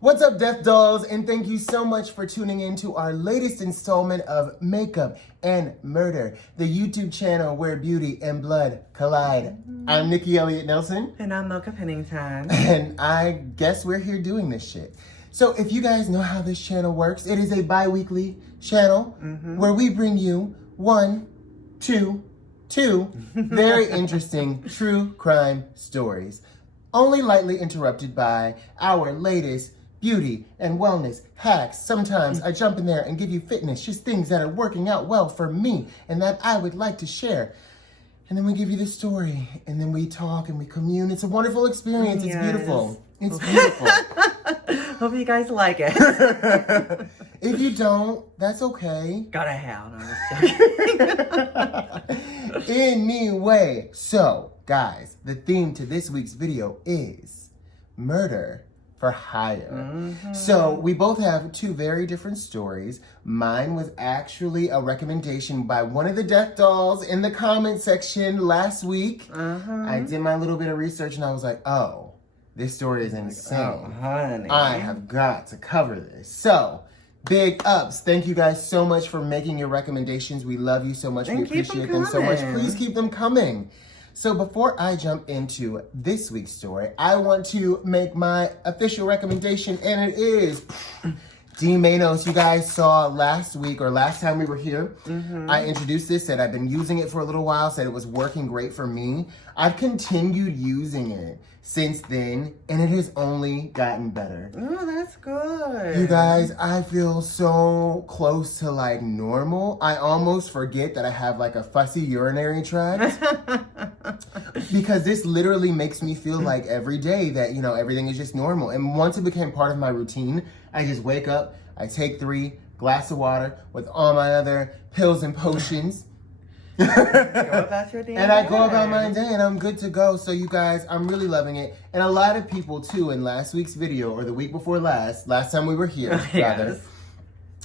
What's up, Death Dolls? And thank you so much for tuning in to our latest installment of Makeup and Murder, the YouTube channel where beauty and blood collide. I'm Nicky Elliott Nelson. And I'm Mocha Pennington. And I guess we're here doing this shit. So if you guys know how this channel works, it is a bi-weekly channel where we bring you two very interesting true crime stories, only lightly interrupted by our latest beauty and wellness hacks. Sometimes I jump in there and give you fitness, just things that are working out well for me and that I would like to share. And then we give you the story, and then we talk and we commune. It's a wonderful experience. It's beautiful. It's beautiful. Hope you guys like it. If you don't, that's okay. Gotta howl. No, I'm just joking. Anyway, so guys, the theme to this week's video is murder for hire. So we both have two very different stories. Mine was actually a recommendation by one of the Death Dolls in the comment section last week. I did my little bit of research and I was like, oh, this story is insane. Oh, honey. I have got to cover this. So, big ups. Thank you guys so much for making your recommendations. We love you so much. And we appreciate them so much. coming. Please keep them coming. So before I jump into this week's story, I want to make my official recommendation, and it is D Manos. You guys saw last week or last time we were here, I introduced this, said I've been using it for a little while, said it was working great for me. I've continued using it since then, and it has only gotten better. Oh, that's good. You guys, I feel so close to like normal. I almost forget that I have like a fussy urinary tract because this literally makes me feel like every day that, you know, everything is just normal. And once it became part of my routine, I just wake up, I take 3 glasses of water with all my other pills and potions. Go about your day. And I go about my day and I'm good to go. So you guys, I'm really loving it. And a lot of people too in last week's video or the week before last time we were here, rather,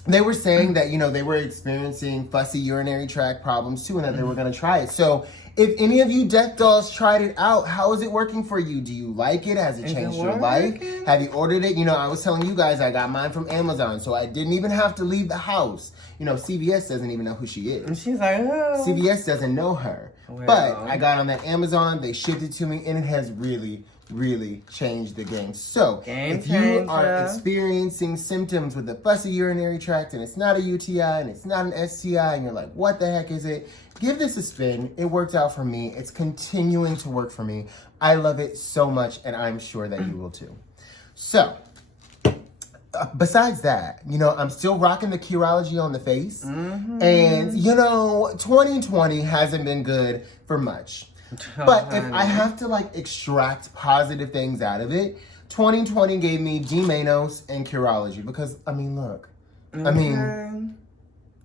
they were saying that, you know, they were experiencing fussy urinary tract problems too and that they were going to try it. So if any of you Death Dolls tried it out, how is it working for you? Do you like it? Has it changed your life? Have you ordered it? You know, I was telling you guys I got mine from Amazon, so I didn't even have to leave the house. You know, CVS doesn't even know who she is. And she's like, oh. CVS doesn't know her. Well. But I got on that Amazon, they shipped it to me, and it has really changed the game. So, if you are experiencing symptoms with the fussy urinary tract, and it's not a UTI, and it's not an STI, and you're like, what the heck is it? Give this a spin. It worked out for me. It's continuing to work for me. I love it so much, and I'm sure that you will too. So, besides that, you know, I'm still rocking the Curology on the face. And, you know, 2020 hasn't been good for much. But if I have to, like, extract positive things out of it, 2020 gave me D Manos and Curology. Because, I mean, look. I mean,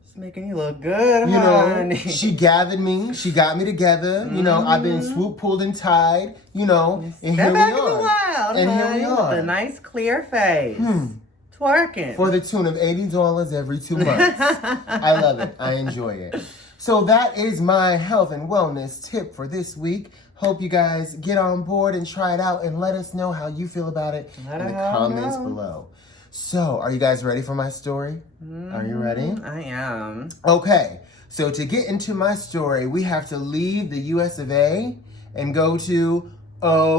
it's making you look good, you honey. know, she gathered me. She got me together. You know, I've been swooped, pulled, and tied. You know, and here we are. And here we are. With a nice clear face. Twerking. For the tune of $80 every 2 months. I love it. I enjoy it. So that is my health and wellness tip for this week. Hope you guys get on board and try it out and let us know how you feel about it in the comments below. So, are you guys ready for my story? Are you ready? I am. Okay. So to get into my story, we have to leave the US of A and go to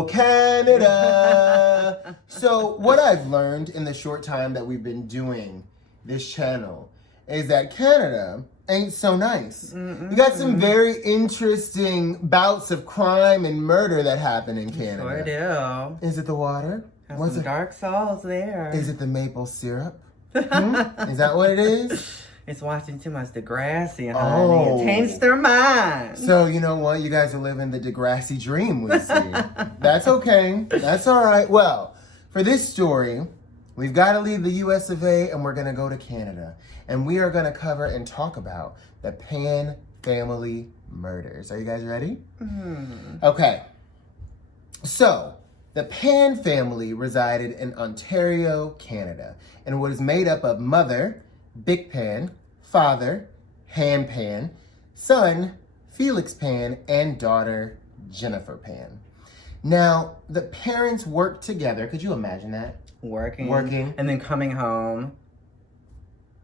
Canada. So what I've learned in the short time that we've been doing this channel is that Canada ain't so nice. You got some very interesting bouts of crime and murder that happen in Canada. Sure do. Is it the water? What's some dark souls there. Is it the maple syrup? Is that what it is? It's watching too much Degrassi, honey. It changed their mind. So, you know what? You guys are living the Degrassi dream, we see. That's okay. That's all right. Well, for this story, we've got to leave the US of A and we're going to go to Canada. And we are going to cover and talk about the Pan family murders. Are you guys ready? Okay. So, the Pan family resided in Ontario, Canada, and was made up of mother, Big Pan, father, Ham Pan, son, Felix Pan, and daughter, Jennifer Pan. Now, the parents worked together. Could you imagine that? Working. And then coming home.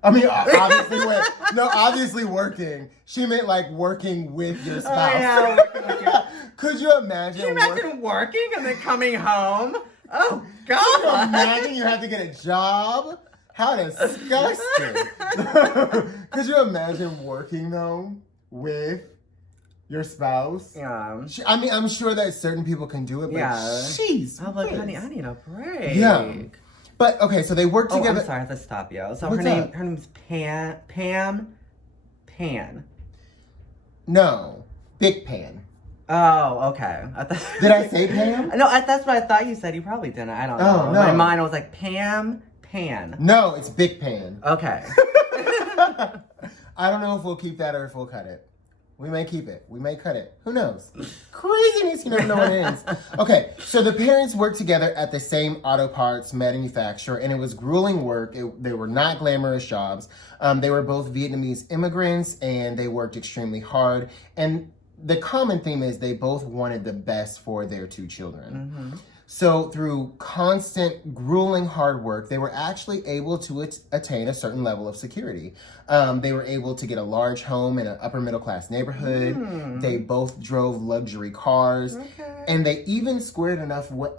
I mean, obviously working. She meant like working with your spouse. Oh, yeah, working with your... Could you imagine? Can you imagine working and then coming home? Oh, God. Could you imagine you have to get a job? How disgusting. Could you imagine working, though, with your spouse? Yeah. I'm sure that certain people can do it, but she's... I'm like, honey, I need a break. Yeah. But, okay, so they work together... I'm sorry, I have to stop you. So What's her name's Pan. No. Big Pan. Oh, okay. Did I say Pam? No, that's what I thought you said. You probably didn't. I don't know. Oh, no. In my mind, I was like, Pan. No, it's Big Pan. Okay. I don't know if we'll keep that or if we'll cut it. We may keep it. We may cut it. Who knows? Craziness, you never know what it is. Okay, so the parents worked together at the same auto parts manufacturer, and it was grueling work. They were not glamorous jobs. They were both Vietnamese immigrants, and they worked extremely hard. And the common theme is they both wanted the best for their two children. Mm-hmm. So through constant, grueling hard work, they were actually able to attain a certain level of security. They were able to get a large home in an upper middle class neighborhood. They both drove luxury cars. Okay. And they even squared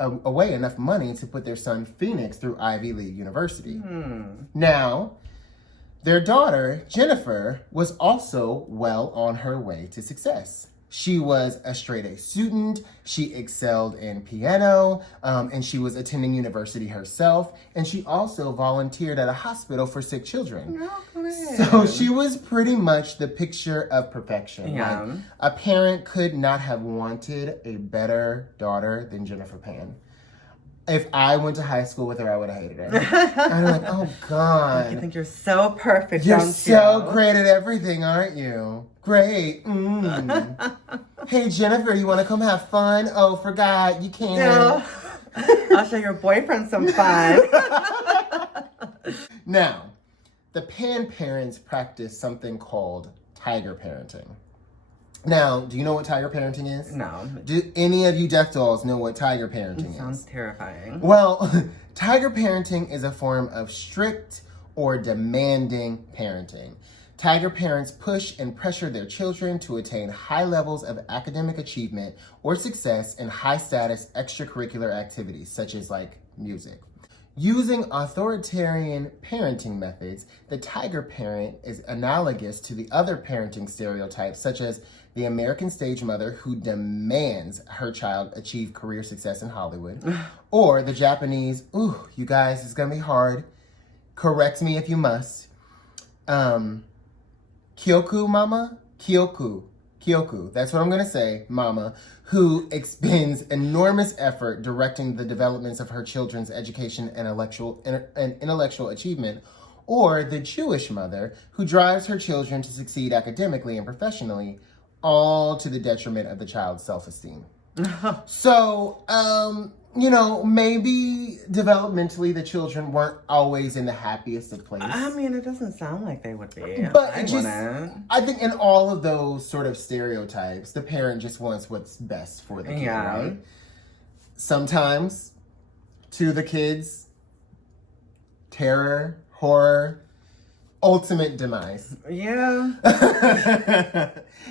away enough money to put their son Phoenix through Ivy League University. Now, their daughter, Jennifer, was also well on her way to success. She was a straight-A student, she excelled in piano, and she was attending university herself, and she also volunteered at a hospital for sick children. Oh, great. So she was pretty much the picture of perfection. Yeah. Like, a parent could not have wanted a better daughter than Jennifer Pan. If I went to high school with her, I would have hated her. I'm like, oh, God. You think you're so perfect, You're don't you? so great at everything, aren't you? Great. Hey, Jennifer, you want to come have fun? Oh, forgot. You can't. No. I'll show your boyfriend some fun. Now, the Pan parents practice something called tiger parenting. Now, do you know what tiger parenting is? No. Do any of you deaf dolls know what tiger parenting is? Sounds terrifying. Well, tiger parenting is a form of strict or demanding parenting. Tiger parents push and pressure their children to attain high levels of academic achievement or success in high-status extracurricular activities, such as like music. Using authoritarian parenting methods, the tiger parent is analogous to the other parenting stereotypes, such as the American stage mother who demands her child achieve career success in Hollywood, or the Japanese, you guys, it's gonna be hard, correct me if you must, Kyoku mama? Kyoku, that's what I'm gonna say, mama, who expends enormous effort directing the developments of her children's education and intellectual achievement, or the Jewish mother who drives her children to succeed academically and professionally, all to the detriment of the child's self-esteem. So, maybe developmentally the children weren't always in the happiest of places. I mean, it doesn't sound like they would be. But I think in all of those sort of stereotypes, the parent just wants what's best for the kid, right? Sometimes, to the kids, terror, horror, ultimate demise. Yeah.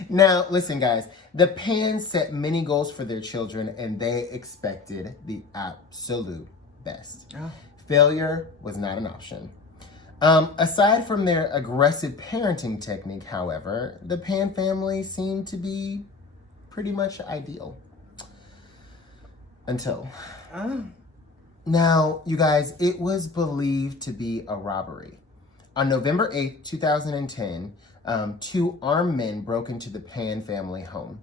Now, listen, guys. The Pans set many goals for their children, and they expected the absolute best. Oh. Failure was not an option. Aside from their aggressive parenting technique, however, the Pan family seemed to be pretty much ideal. Until. Oh. Now, you guys, it was believed to be a robbery. On November 8th, 2010, two armed men broke into the Pan family home.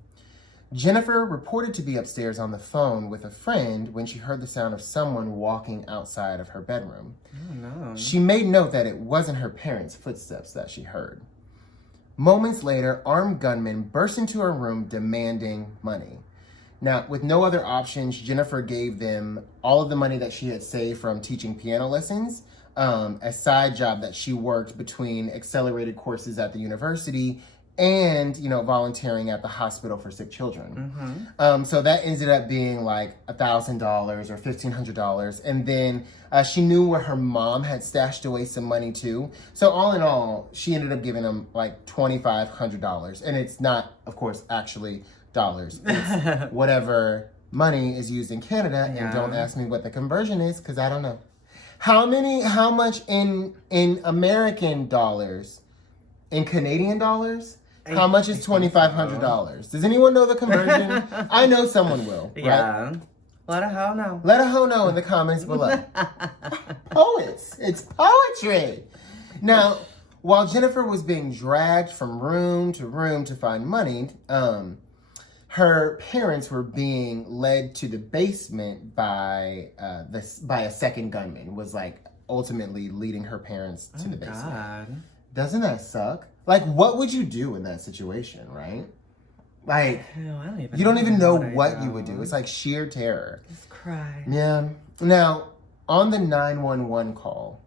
Jennifer reported to be upstairs on the phone with a friend when she heard the sound of someone walking outside of her bedroom. Oh, no. She made note that it wasn't her parents' footsteps that she heard. Moments later, armed gunmen burst into her room demanding money. Now, with no other options, Jennifer gave them all of the money that she had saved from teaching piano lessons, a side job that she worked between accelerated courses at the university, and, volunteering at the hospital for sick children. Mm-hmm. So that ended up being like $1,000 or $1,500. And then she knew where her mom had stashed away some money too. So all in all, she ended up giving them like $2,500. And it's not, of course, actually dollars. It's whatever money is used in Canada. Yeah. And don't ask me what the conversion is, because I don't know. How much in American dollars? In Canadian dollars? How much is $2,500? Does anyone know the conversion? I know someone will. Yeah. Right? Let a hoe know. Let a hoe know in the comments below. Poets. It's poetry. Now, while Jennifer was being dragged from room to find money, her parents were being led to the basement by a second gunman. Was like ultimately leading her parents to the basement. God. Doesn't that suck? Like, what would you do in that situation, right? Like, you don't even know what you would do. It's like sheer terror. Just cry. Yeah. Now, on the 911 call,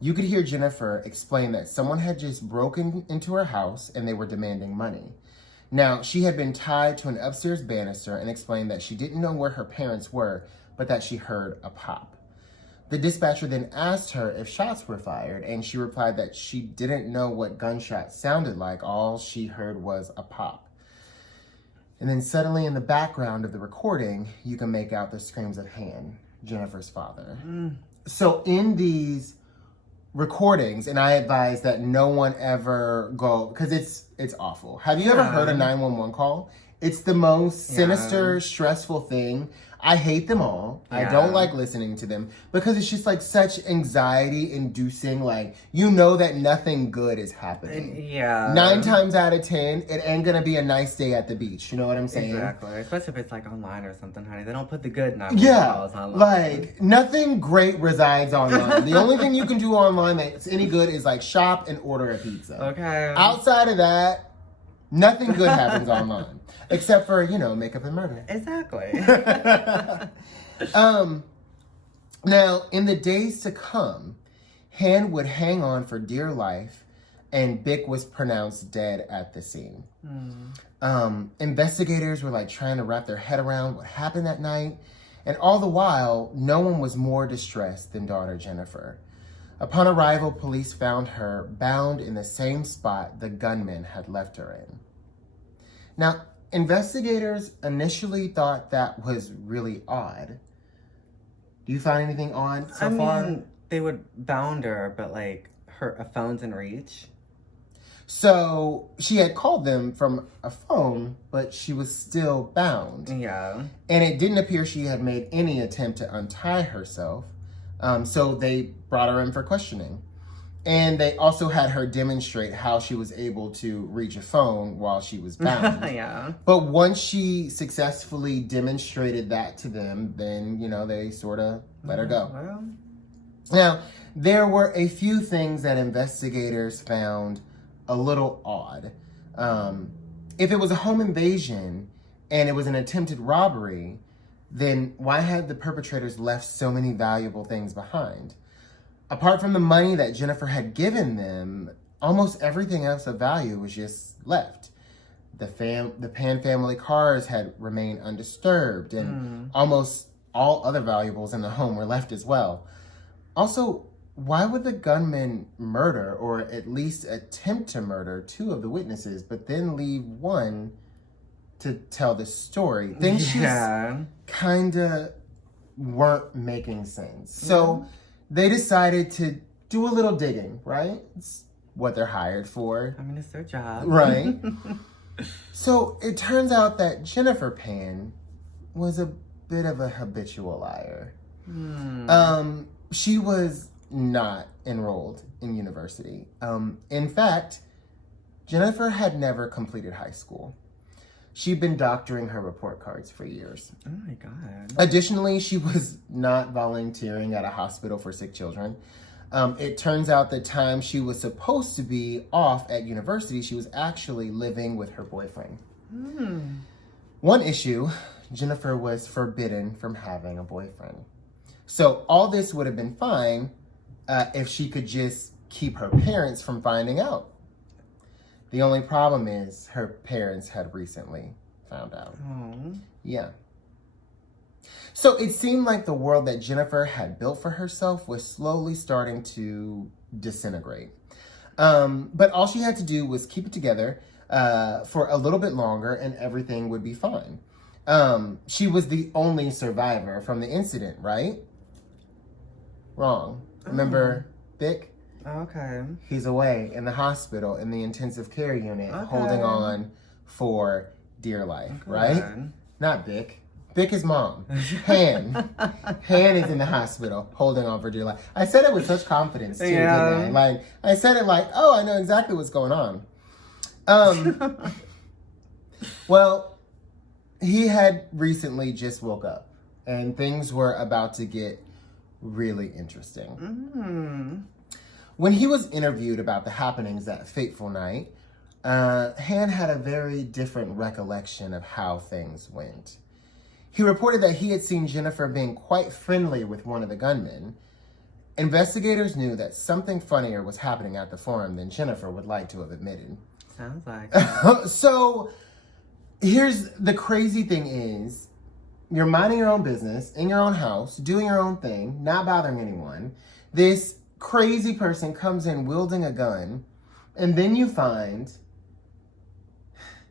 you could hear Jennifer explain that someone had just broken into her house and they were demanding money. Now, she had been tied to an upstairs banister and explained that she didn't know where her parents were, but that she heard a pop. The dispatcher then asked her if shots were fired, and she replied that she didn't know what gunshots sounded like. All she heard was a pop. And then suddenly in the background of the recording, you can make out the screams of Han, Jennifer's father. So in these recordings, and I advise that no one ever go, because it's awful. Have you ever heard a 911 call? It's the most sinister, stressful thing. I hate them all. Yeah. I don't like listening to them because it's just like such anxiety inducing. Like, that nothing good is happening. Yeah. 9 times out of 10, it ain't gonna be a nice day at the beach. You know what I'm saying? Exactly. Especially if it's like online or something, honey. They don't put the good 911 calls online. Like nothing great resides online. The only thing you can do online that's any good is like shop and order a pizza. Okay. Outside of that, nothing good happens online. Except for, Makeup&Murder. Exactly. Now, in the days to come, Han would hang on for dear life, and Bick was pronounced dead at the scene. Investigators were like trying to wrap their head around what happened that night, and all the while, no one was more distressed than daughter Jennifer. Upon arrival, police found her bound in the same spot the gunman had left her in. Now, investigators initially thought that was really odd. Do you find anything odd so far? I mean, they would bound her, but like her phone's in reach. So she had called them from a phone, but she was still bound. Yeah. And it didn't appear she had made any attempt to untie herself. So they brought her in for questioning. And they also had her demonstrate how she was able to reach a phone while she was bound. Yeah. But once she successfully demonstrated that to them, then, they sort of let her go. Well. Now, there were a few things that investigators found a little odd. If it was a home invasion and it was an attempted robbery, then why had the perpetrators left so many valuable things behind? Apart from the money that Jennifer had given them, almost everything else of value was just left. The Pan family cars had remained undisturbed, and almost all other valuables in the home were left as well. Also, why would the gunman murder, or at least attempt to murder, 2 of the witnesses, but then leave one to tell the story? Things just kind of weren't making sense. So they decided to do a little digging, right? It's what they're hired for. I mean, it's their job. Right. So it turns out that Jennifer Pan was a bit of a habitual liar. She was not enrolled in university. In fact, Jennifer had never completed high school. She'd been doctoring her report cards for years. Oh my God. Additionally, she was not volunteering at a hospital for sick children. It turns out the time she was supposed to be off at university, she was actually living with her boyfriend. One issue, Jennifer was forbidden from having a boyfriend. So all this would have been fine if she could just keep her parents from finding out. The only problem is her parents had recently found out. Oh. Yeah. So it seemed like the world that Jennifer had built for herself was slowly starting to disintegrate. But all she had to do was keep it together for a little bit longer and everything would be fine. She was the only survivor from the incident, right? Wrong. Remember Vic? Okay. He's away in the hospital in the intensive care unit holding on for dear life, right? Not Vic. Vic is mom. Han. Han is in the hospital holding on for dear life. I said it with such confidence too, didn't I? Like, I said it like, oh, I know exactly what's going on. Well, he had recently just woke up and things were about to get really interesting. When he was interviewed about the happenings that fateful night, Han had a very different recollection of how things went. He reported that he had seen Jennifer being quite friendly with one of the gunmen. Investigators knew that something funnier was happening at the forum than Jennifer would like to have admitted. Sounds like So, here's the crazy thing is, you're minding your own business, in your own house, doing your own thing, not bothering anyone. This crazy person comes in wielding a gun, and then you find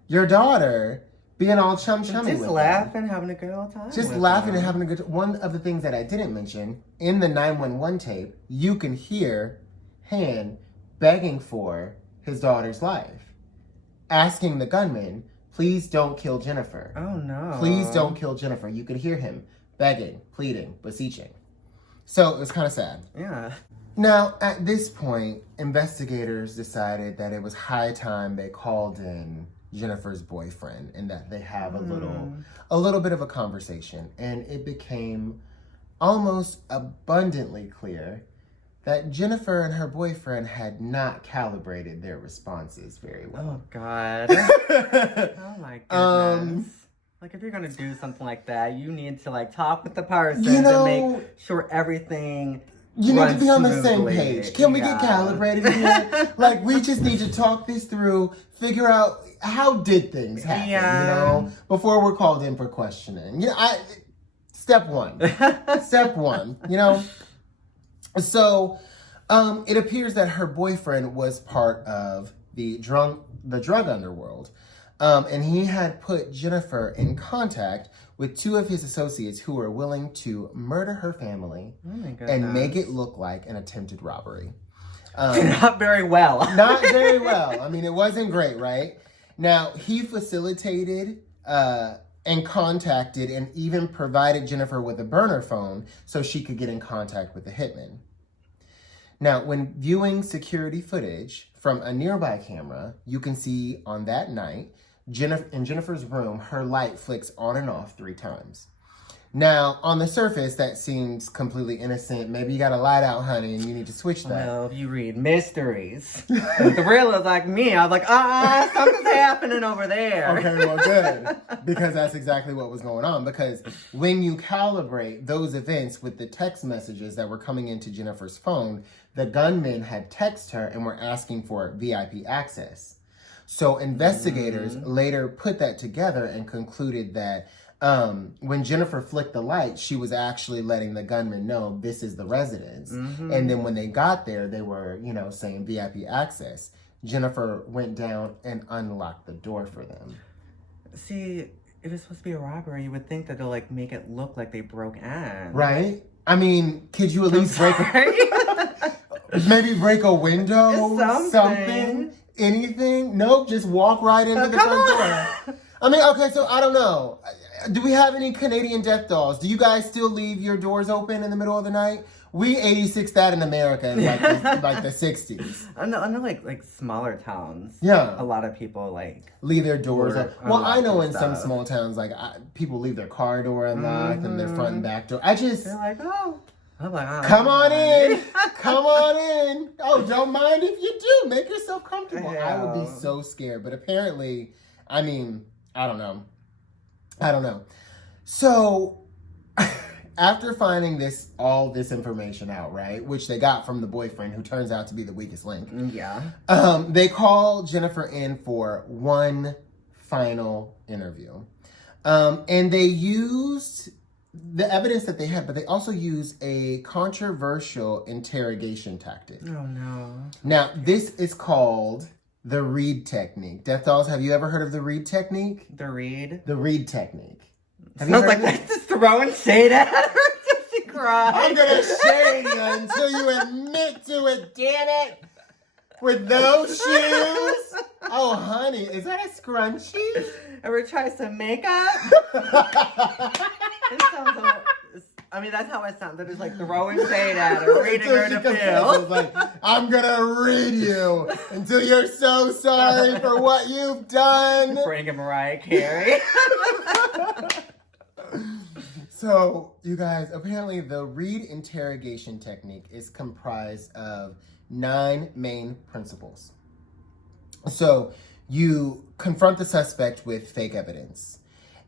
your daughter being all chummy with just laughing, having a good old time. Just laughing and having a good time. One of the things that I didn't mention, in the 911 tape, you can hear Han begging for his daughter's life. Asking the gunman, please don't kill Jennifer. Oh, no. Please don't kill Jennifer. You could hear him begging, pleading, beseeching. So it was kind of sad. Yeah. Now, at this point, investigators decided that it was high time they called in Jennifer's boyfriend and that they have a little bit of a conversation. And it became almost abundantly clear that Jennifer and her boyfriend had not calibrated their responses very well. Oh, God. Oh, my goodness. Like, if you're going to do something like that, you need to, like, talk with the person to make sure everything you need to be on the same smoothly. page. Can we get calibrated here? Like, we just need to talk this through, figure out how did things happen, you know, before we're called in for questioning. You know, step one. Step one, you know. So, it appears that her boyfriend was part of the drug underworld. And he had put Jennifer in contact with two of his associates who were willing to murder her family and make it look like an attempted robbery. Not very well. Not very well. I mean, it wasn't great, right? Now, he facilitated and contacted and even provided Jennifer with a burner phone so she could get in contact with the hitman. Now, when viewing security footage from a nearby camera, you can see on that night, in Jennifer's room, her light flicks on and off 3 times. Now, on the surface, that seems completely innocent. Maybe you got a light out, honey, and you need to switch that. Well, if you read mysteries. The real is like me. I was like, something's happening over there. Okay, well, good. Because that's exactly what was going on. Because when you calibrate those events with the text messages that were coming into Jennifer's phone, the gunmen had texted her and were asking for VIP access. So investigators later put that together and concluded that when Jennifer flicked the light, she was actually letting the gunman know this is the residence. And then when they got there, they were, you know, saying VIP access. Jennifer went down and unlocked the door for them. See, if it's supposed to be a robbery, you would think that they'll, like, make it look like they broke in. Right? I mean, could you at least maybe break a window? Something? Anything? Nope, just walk right into the front door. I mean, okay, so I don't know. Do we have any Canadian death dolls? Do you guys still leave your doors open in the middle of the night? We 86'd that in America in like the 60s. I know like smaller towns. Yeah. A lot of people like leave their doors open. Well, I know in some small towns, like people leave their car door unlocked and their front and back door. They're like, oh. I'm like, come on in. Come on in. Oh, don't mind if you do. Make yourself comfortable. Yeah. I would be so scared. But apparently, I mean, I don't know. So, after finding all this information out, right, which they got from the boyfriend, who turns out to be the weakest link. Yeah. They call Jennifer in for one final interview. And they used the evidence that they had, but they also used a controversial interrogation tactic. Oh, no. Now, this is called the Reed technique. Death Dolls, have you ever heard of the Reed technique? The Reed? The Reed technique. Have you heard like that's just throwing shade at her till she cries. I'm gonna shade you until you admit to it, damn it! With those shoes? Oh, honey, is that a scrunchie? Ever try some makeup? It sounds I mean, that's how it sounds. They're just like throwing shade at her, reading her to feel. Like, I'm gonna read you until you're so sorry for what you've done. Bring a Mariah Carey. So, you guys, apparently the Reed interrogation technique is comprised of 9 main principles. So, you confront the suspect with fake evidence,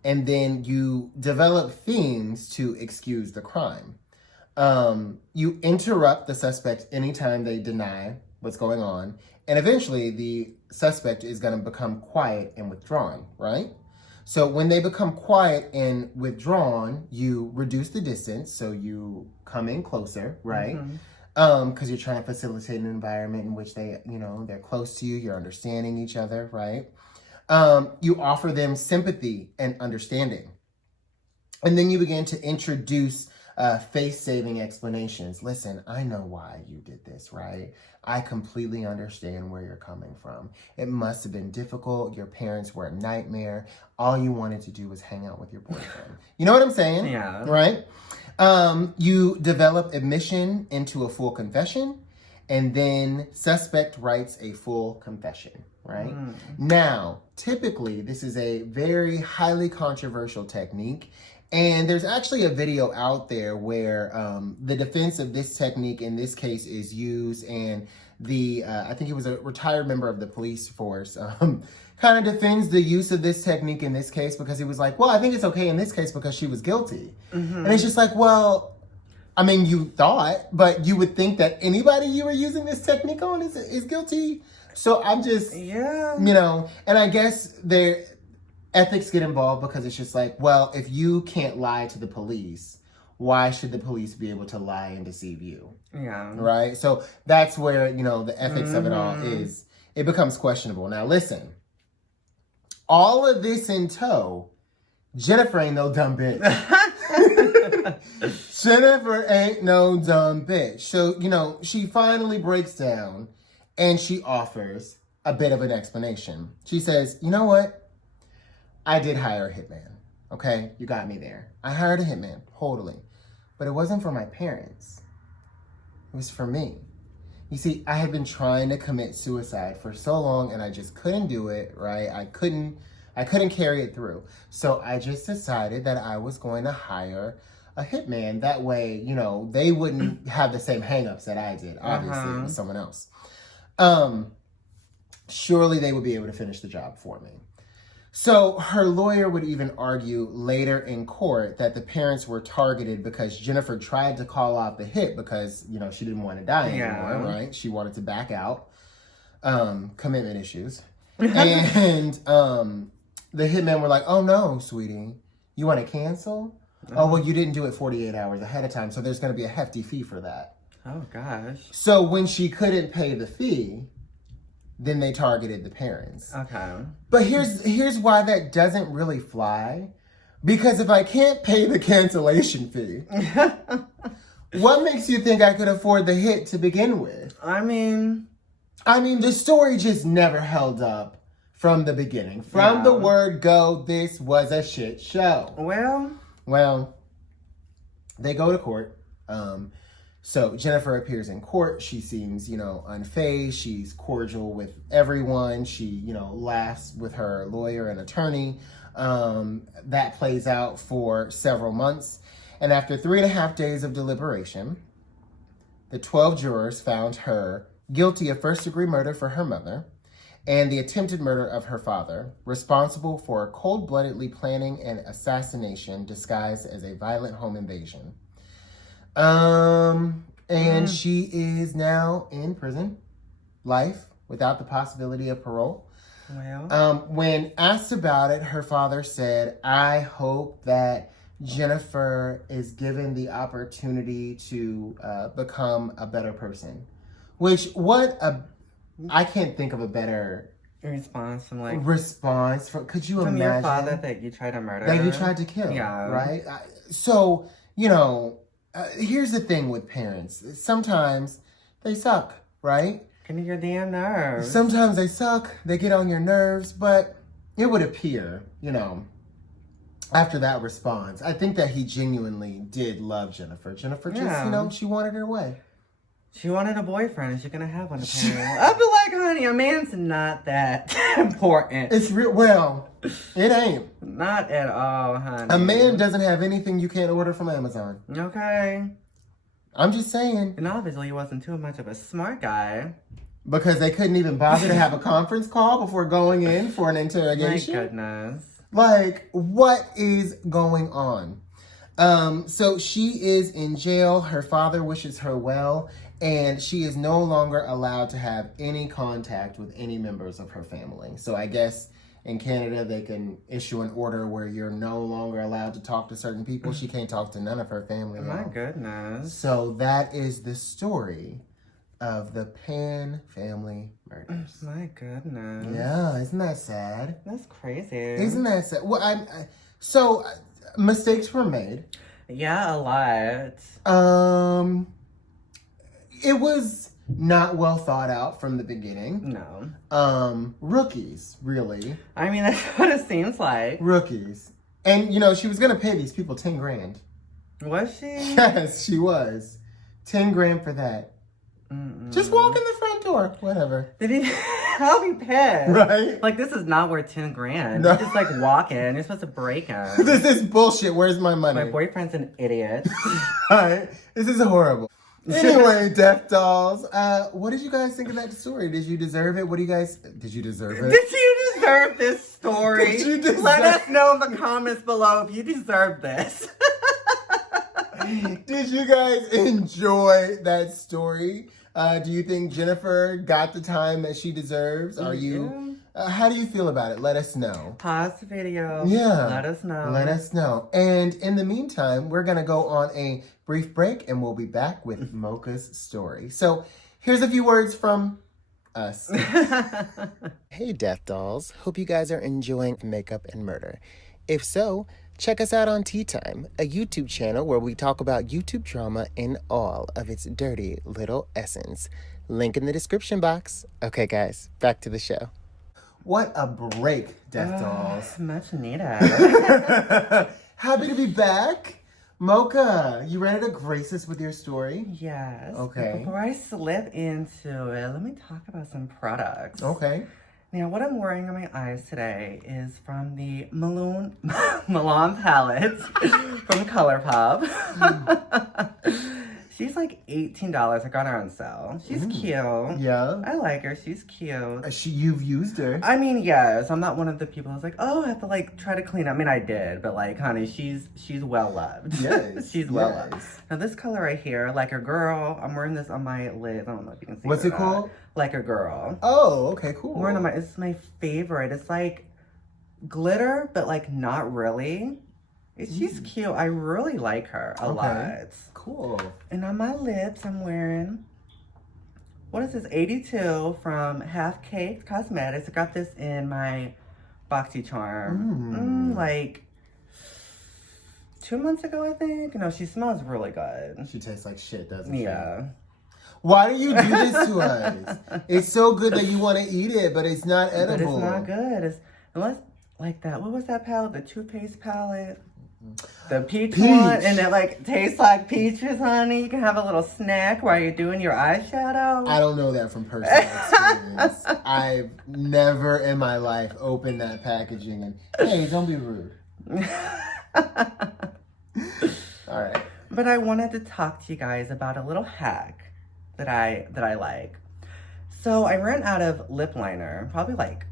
and then you develop themes to excuse the crime. You interrupt the suspect anytime they deny what's going on, and eventually the suspect is going to become quiet and withdrawn, right? So when they become quiet and withdrawn, you reduce the distance, so you come in closer, right? Because you're trying to facilitate an environment in which they, they're close to you, you're understanding each other, right? You offer them sympathy and understanding. And then you begin to introduce face-saving explanations. Listen, I know why you did this, right? I completely understand where you're coming from. It must have been difficult. Your parents were a nightmare. All you wanted to do was hang out with your boyfriend. You know what I'm saying? Yeah. Right? You develop admission into a full confession, and then suspect writes a full confession, right? Now, typically, this is a very highly controversial technique. And there's actually a video out there where the defense of this technique in this case is used, and I think he was a retired member of the police force, kind of defends the use of this technique in this case because he was like, well, I think it's okay in this case because she was guilty. And it's just like, well, I mean, you thought, but you would think that anybody you were using this technique on is guilty. So I'm just, and I guess their ethics get involved because it's just like, well, if you can't lie to the police, why should the police be able to lie and deceive you? Yeah. Right? So that's where, the ethics of it all it becomes questionable. Now listen, all of this in tow, Jennifer ain't no dumb bitch. Jennifer ain't no dumb bitch. So, she finally breaks down and she offers a bit of an explanation. She says, you know what? I did hire a hitman. Okay? You got me there. I hired a hitman, totally. But it wasn't for my parents. It was for me. You see, I had been trying to commit suicide for so long and I just couldn't do it, right? I couldn't carry it through. So I just decided that I was going to hire a hitman. That way, they wouldn't have the same hangups that I did. Obviously, it was someone else. Surely they would be able to finish the job for me. So her lawyer would even argue later in court that the parents were targeted because Jennifer tried to call off the hit because, she didn't want to die anymore, right? She wanted to back out. Commitment issues. And the hitmen were like, oh no, sweetie, you want to cancel? Oh, well, you didn't do it 48 hours ahead of time, so there's going to be a hefty fee for that. Oh, gosh. So when she couldn't pay the fee, then they targeted the parents. Okay. But here's why that doesn't really fly. Because if I can't pay the cancellation fee, what makes you think I could afford the hit to begin with? I mean, the story just never held up from the beginning. From the word go, this was a shit show. Well, they go to court. So Jennifer appears in court. She seems, unfazed. She's cordial with everyone. She, laughs with her lawyer and attorney. That plays out for several months. And after 3.5 days of deliberation, the 12 jurors found her guilty of first-degree murder for her mother and the attempted murder of her father, responsible for cold-bloodedly planning an assassination disguised as a violent home invasion. And she is now in prison, life, without the possibility of parole. Well. When asked about it, her father said, I hope that Jennifer is given the opportunity to become a better person. Which, I can't think of a better response from could you imagine? From your father that you tried to murder? That you tried to kill, right? So, here's the thing with parents. Sometimes they suck, right? Get on your damn nerves. Sometimes they suck, they get on your nerves, but it would appear, after that response, I think that he genuinely did love Jennifer. Jennifer just, she wanted her way. She wanted a boyfriend, and she's gonna have one apparently. I'd be like, honey, a man's not that important. It's real. Well, it ain't. Not at all, honey. A man doesn't have anything you can't order from Amazon. Okay. I'm just saying. And obviously, he wasn't too much of a smart guy. Because they couldn't even bother to have a conference call before going in for an interrogation. My goodness. Like, what is going on? So she is in jail. Her father wishes her well. And she is no longer allowed to have any contact with any members of her family. So I guess in Canada, they can issue an order where you're no longer allowed to talk to certain people. She can't talk to none of her family now. My goodness. So that is the story of the Pan family murders. My goodness. Yeah, isn't that sad? That's crazy. Isn't that sad? Well, so mistakes were made. Yeah, a lot. It was not well thought out from the beginning. No. Rookies, really. I mean, that's what it seems like. Rookies. And, she was going to pay these people 10 grand. Was she? Yes, she was. 10 grand for that. Mm-mm. Just walk in the front door. Whatever. Did he? I'll be pissed. Right? Like, this is not worth 10 grand. No. You just, walk in. You're supposed to break in. This is bullshit. Where's my money? My boyfriend's an idiot. Alright. This is horrible. Anyway, Death Dolls. What did you guys think of that story? Did you deserve it? Did you deserve it? Did you deserve this story? Did you deserve Let us know in the comments below if you deserve this. Did you guys enjoy that story? Do you think Jennifer got the time that she deserves? Are you? How do you feel about it? Let us know. Pause the video. Yeah. Let us know. Let us know. And in the meantime, we're going to go on a brief break and we'll be back with Mocha's story. So here's a few words from us. Hey, Death Dolls. Hope you guys are enjoying Makeup and Murder. If so, check us out on Tea Time, a YouTube channel where we talk about YouTube drama in all of its dirty little essence. Link in the description box. Okay, guys, back to the show. What a break, Death Dolls. Much needed. Happy to be back. Mocha, you ready to grace us with your story? Yes. Okay. Before I slip into it, let me talk about some products. Okay. Now, what I'm wearing on my eyes today is from the Milan palette from ColourPop. She's like $18. I got her on sale. She's cute. Yeah. I like her. She's cute. You've used her. I mean, yes. I'm not one of the people who's like, oh, I have to try to clean. I mean, I did, but honey, she's well loved. Yes. She's well loved. Now, this color right here, Like a Girl. I'm wearing this on my lids. I don't know if you can see. What's it called? Like a Girl. Oh, okay, cool. I'm wearing it's my favorite. It's like glitter, but not really. She's cute. I really like her a lot. Cool. And on my lips, I'm wearing, what is this? 82 from Half Caked Cosmetics. I got this in my BoxyCharm. 2 months ago, I think. No, she smells really good. She tastes like shit, doesn't she? Yeah. Why do you do this to us? It's so good that you want to eat it, but it's not edible. But it's not good. Unless, that. What was that palette? The toothpaste palette? The peach one, and it tastes like peaches, honey. You can have a little snack while you're doing your eyeshadow. I don't know that from personal experience. I've never in my life opened that packaging and, hey, don't be rude. All right. But I wanted to talk to you guys about a little hack that I like. So I ran out of lip liner probably like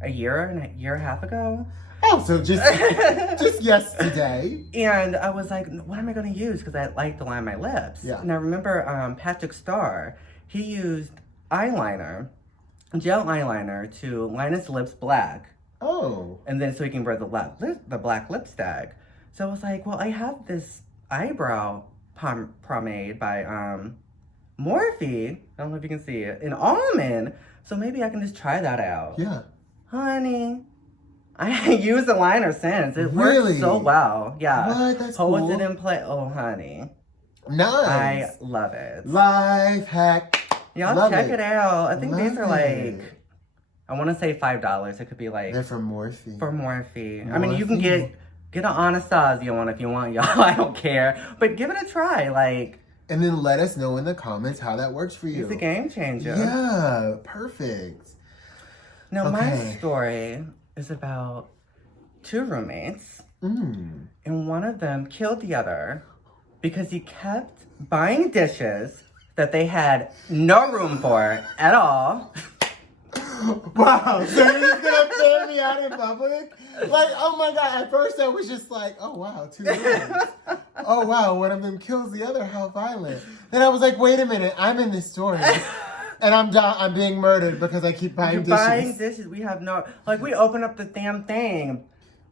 a year and a half ago. Oh, so just yesterday. And I was like, what am I going to use? Because I like to line my lips. Yeah. And I remember Patrick Starr, he used eyeliner, gel eyeliner, to line his lips black. Oh. And then so he can wear the black lipstick. So I was like, well, I have this eyebrow pomade by Morphe. I don't know if you can see it. In almond. So maybe I can just try that out. Yeah. Honey, I used the liner since. It Really? worked so well. Yeah. What? That's Holds cool. it in place. Oh, honey. Nice. I love it. Life hack. Y'all Love check it out. I think these are Love like, it. I want to say $5. It could be like. They're from Morphe. For Morphe. I mean, you can get an Anastasia one if you want, y'all. I don't care. But give it a try. Like. And then let us know in the comments how that works for you. It's a game changer. Yeah, perfect. Now, Okay. my story is about two roommates. And one of them killed the other because he kept buying dishes that they had no room for at all. Wow, so you're just gonna throw me out in public? Like, oh my god, at first I was just like, oh wow, two rooms. Oh wow, one of them kills the other, how violent. Then I was like, wait a minute, I'm in this story. And I'm being murdered because I keep buying dishes. Buying dishes, we have no, like we open up the damn thing.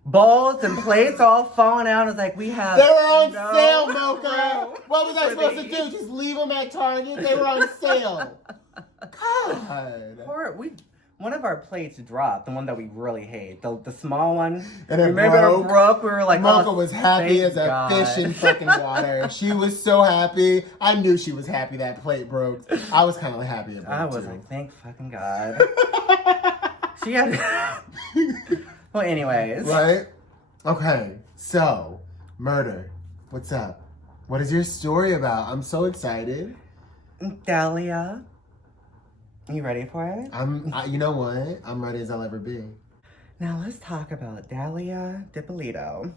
Bowls and plates all falling out. It's like we have. They were on no sale, Mocha. room What was I for supposed to these. do? Just leave them at Target? They were on sale. God. One of our plates dropped, the one that we really hate, the small one. And it Remember broke. it broke? We were like, Mocha oh, was happy thank as a God. fish in fucking water. She was so happy. I knew she was happy that plate broke. I was kind of happy about it I was too. like, thank fucking God. She had. Well, anyways. Right? Okay, so, murder. What's up? What is your story about? I'm so excited. Dahlia. You ready for it? You know what? I'm ready as I'll ever be. Now let's talk about Dalia Dippolito.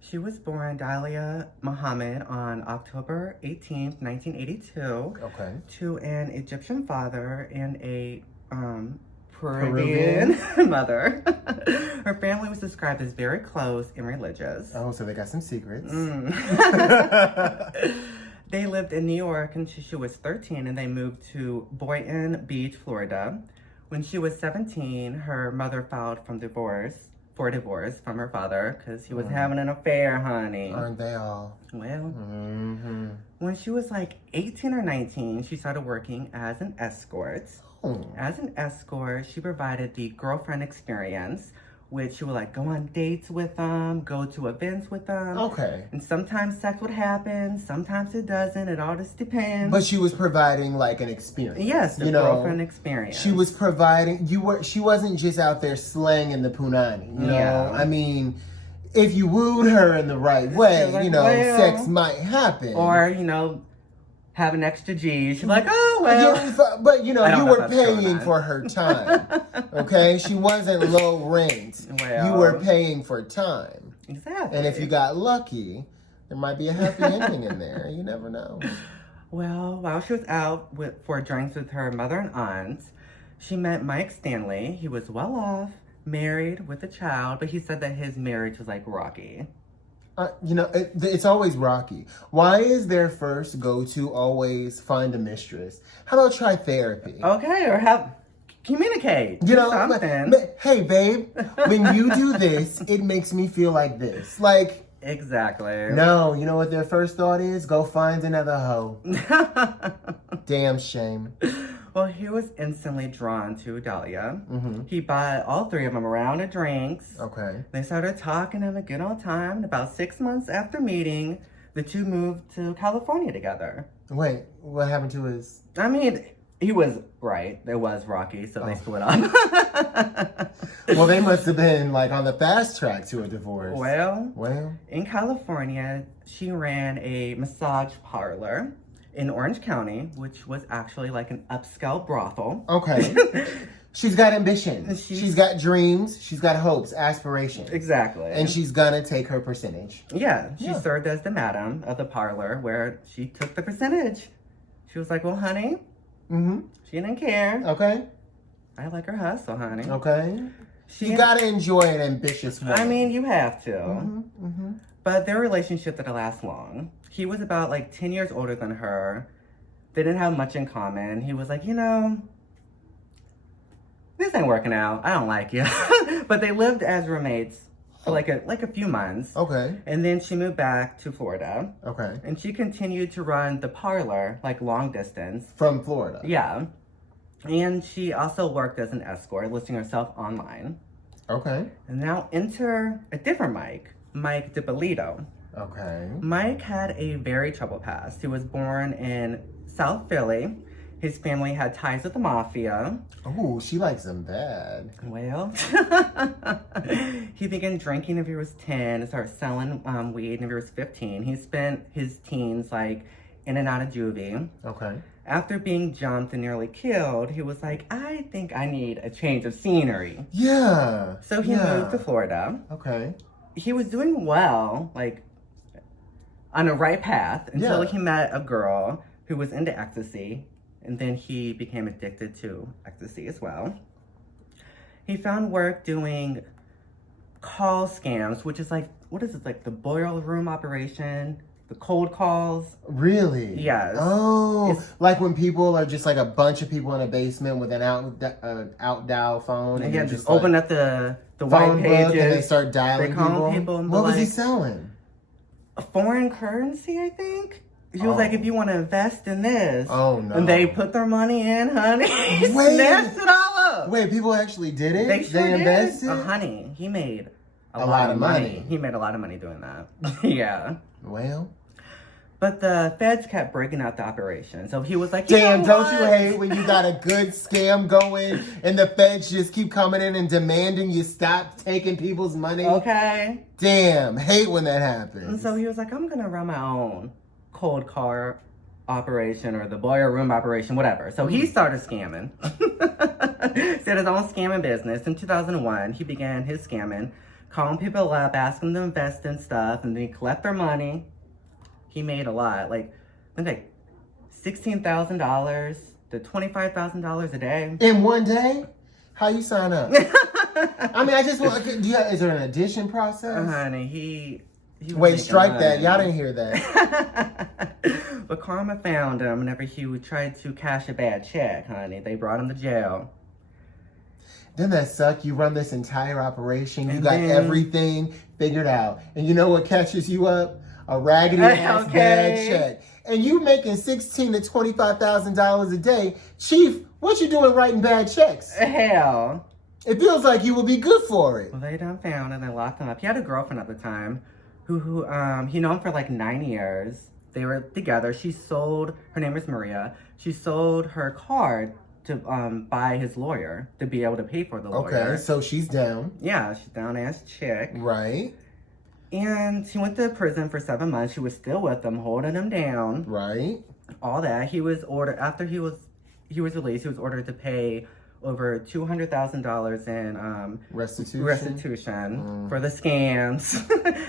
She was born Dalia Muhammad on October 18th, 1982. Okay. To an Egyptian father and a Peruvian mother. Her family was described as very close and religious. Oh, so they got some secrets. They lived in New York until she was 13 and they moved to Boynton Beach, Florida. When she was 17, her mother filed for divorce from her father because he was having an affair, honey. Aren't they all? Well, when she was like 18 or 19, she started working as an escort. As an escort, she provided the girlfriend experience, which she would like go on dates with them, go to events with them. Okay. And sometimes sex would happen, sometimes it doesn't. It all just depends. But she was providing like an experience. Yes, the girlfriend experience. She was providing. She wasn't just out there slanging the punani. You know, Yeah. I mean, if you wooed her in the right way, like, you know, well, sex might happen. Or have an extra G. She's like, oh well. Yeah, but you don't know were if that's true or paying not. for her time. Okay, she wasn't low rent. Well. You were paying for time. Exactly. And if you got lucky, there might be a happy ending in there. You never know. Well, while she was out for drinks with her mother and aunt, she met Mike Stanley. He was well off, married with a child, but he said that his marriage was like rocky. It's always rocky. Why is their first go-to always find a mistress? How about try therapy? Okay, or communicate. You know, something. Hey, babe, when you do this, it makes me feel like this. Like, exactly. no, you know what their first thought is? Go find another hoe. Damn shame. Well, he was instantly drawn to Dahlia. He bought all three of them a round of drinks. Okay. They started talking, having a good old time. And about 6 months after meeting, the two moved to California together. Wait, what happened to his... I mean, he was right. It was rocky, so they split up. Well, they must have been like on the fast track to a divorce. Well, in California, she ran a massage parlor in Orange County, which was actually like an upscale brothel. Okay. She's got ambition. She's got dreams. She's got hopes, aspirations. Exactly. And she's gonna take her percentage. Yeah, she served as the madam of the parlor where she took the percentage. She was like, well, honey, Mm-hmm. She didn't care. Okay. I like her hustle, honey. Okay. You gotta enjoy an ambitious woman. I mean, you have to. Mm-hmm. Mm-hmm. But their relationship didn't last long. He was about like 10 years older than her. They didn't have much in common. He was like, you know, this ain't working out. I don't like you. But they lived as roommates for like a few months. Okay. And then she moved back to Florida. Okay. And she continued to run the parlor, like long distance. From Florida. Yeah. And she also worked as an escort, listing herself online. Okay. And now enter a different Mike Dippolito. Okay. Mike had a very troubled past. He was born in South Philly. His family had ties with the mafia. Oh, she likes him bad. Well, he began drinking if he was 10 and started selling weed if he was 15. He spent his teens like in and out of juvie. Okay. After being jumped and nearly killed, he was like, I think I need a change of scenery. Yeah. So he moved to Florida. Okay. He was doing well, like on the right path until he met a girl who was into ecstasy. And then he became addicted to ecstasy as well. He found work doing call scams, which is like, what is it, like the boiler room operation? The cold calls? Really? Yes. Oh, like when people are just like a bunch of people in a basement with an out dial phone. And you just open up the phone white pages. book and they start dialing they call people and what was he selling? A foreign currency, I think. He was like, if you want to invest in this. Oh, no. And they put their money in, honey. He Wait. snatched it all up. Wait, people actually did it? They sure invested? did. Honey, he made a lot of money. He made a lot of money doing that. Yeah. Well. But the feds kept breaking out the operation. So he was like, damn, don't you hate when you got a good scam going and the feds just keep coming in and demanding you stop taking people's money? Okay. Damn, hate when that happens. And so he was like, I'm going to run my own cold car operation or the boiler room operation, whatever. So he started scamming. Started his own scamming business. In 2001, he began his scamming, calling people up, asking them to invest in stuff, and then he collect their money. He made a lot, like $16,000 to $25,000 a day. In one day? How you sign up? I mean, I just want, is there an addition process? Honey, he wait, strike that. Y'all didn't hear that. But karma found him whenever he would try to cash a bad check, honey. They brought him to jail. Doesn't that suck? You run this entire operation. You got everything figured out. And you know what catches you up? A raggedy ass bad check. And you making $16,000 to $25,000 a day. Chief, what you doing writing bad checks? Hell. It feels like you would be good for it. Well, they done found him and locked him up. He had a girlfriend at the time who he known for like 9 years. They were together. She sold, her name is Maria. She sold her card to buy his lawyer to be able to pay for the lawyer. Okay, so she's down. Yeah, she's down ass chick. Right. And she went to prison for 7 months. She was still with him, holding him down. Right. All that. He was ordered, after he was released, he was ordered to pay over $200,000 in restitution for the scams.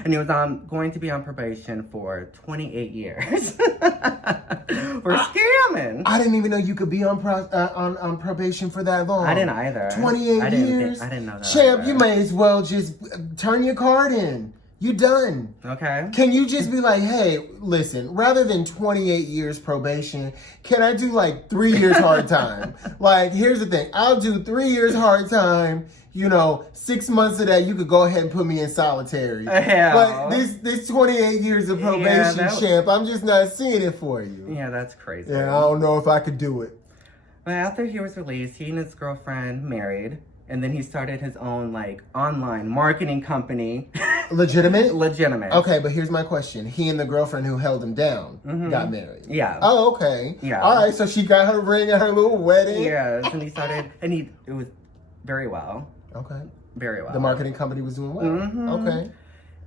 And he was going to be on probation for 28 years. For scamming. I didn't even know you could be on probation for that long. I didn't either. 28 years? I didn't know that. Champ, either. you may as well just turn your card in. You done. Okay. Can you just be like, hey, listen, rather than 28 years probation, can I do like 3 years hard time? Like, here's the thing. I'll do 3 years hard time. 6 months of that, you could go ahead and put me in solitary. Hell. But this 28 years of probation, champ, I'm just not seeing it for you. Yeah, that's crazy. Yeah, I don't know if I could do it. But after he was released, he and his girlfriend married. And then he started his own, like, online marketing company. Legitimate? Legitimate. Okay, but here's my question. He and the girlfriend who held him down got married. Yeah. Oh, okay. Yeah. All right, so she got her ring at her little wedding. Yes, and he started, it was very well. Okay. Very well. The marketing company was doing well. Okay.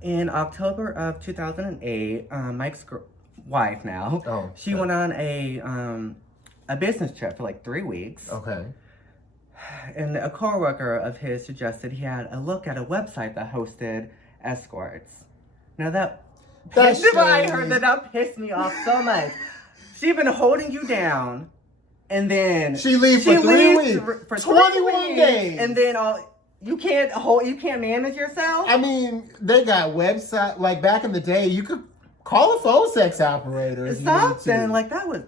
In October of 2008, Mike's wife now, she went on a business trip for like 3 weeks. Okay. And a coworker of his suggested he had a look at a website that hosted escorts. Now that pissed me off so much. She'd been holding you down And then she leaves for 3 weeks. For 21 days. And then you can't manage yourself? I mean, they got website, like back in the day, you could call a phone sex operator if something you need to. like that was.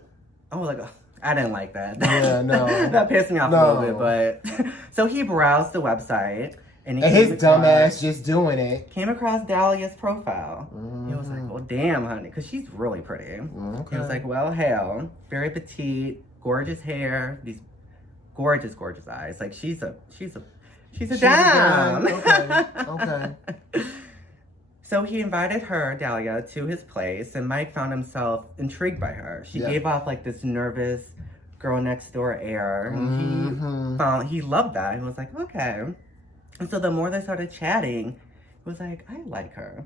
I was like, I didn't like that. Yeah, no. That pissed me off a little bit, but so he browsed the website and his dumb ass just doing it. Came across Dahlia's profile. He was like, well, damn, honey, because she's really pretty. Okay. He was like, well, hell, very petite, gorgeous hair, these gorgeous eyes. Like she's a dime. Okay. So he invited her, Dahlia, to his place, and Mike found himself intrigued by her. She gave off like this nervous girl next door air. And he loved that. He was like, okay. And so the more they started chatting, he was like, I like her.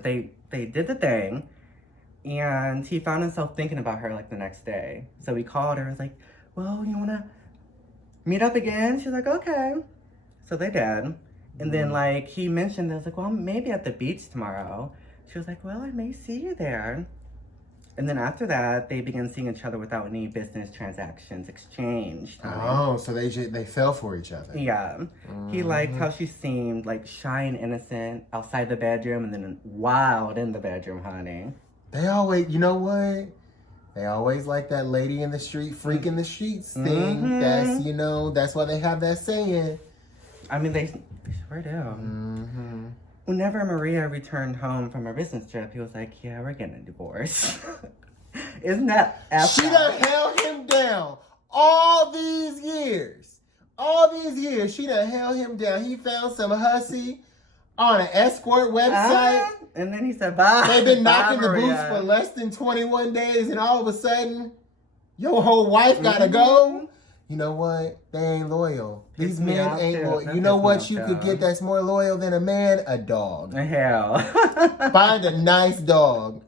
They did the thing, and he found himself thinking about her like the next day. So he called her and was like, well, you wanna meet up again? She's like, okay. So they did. And then, like, he mentioned, I was like, well, I'm maybe at the beach tomorrow. She was like, well, I may see you there. And then after that, they began seeing each other without any business transactions exchanged. Oh, so they fell for each other. Yeah. He liked how she seemed, like, shy and innocent outside the bedroom and then wild in the bedroom, honey. They always, you know what? They always like that lady in the street, freak in the streets thing. That's, that's why they have that saying. I mean, they sure do. Whenever Maria returned home from her business trip, he was like, yeah, we're getting a divorce. Isn't that She done held him down all these years. She done held him down. He found some hussy on an escort website. And then he said, bye. They've been knocking bye, the boots Maria. for less than 21 days, and all of a sudden, your whole wife gotta go. You know what? They ain't loyal. These men ain't loyal. You know what you could get that's more loyal than a man? A dog. Hell. Find a nice dog.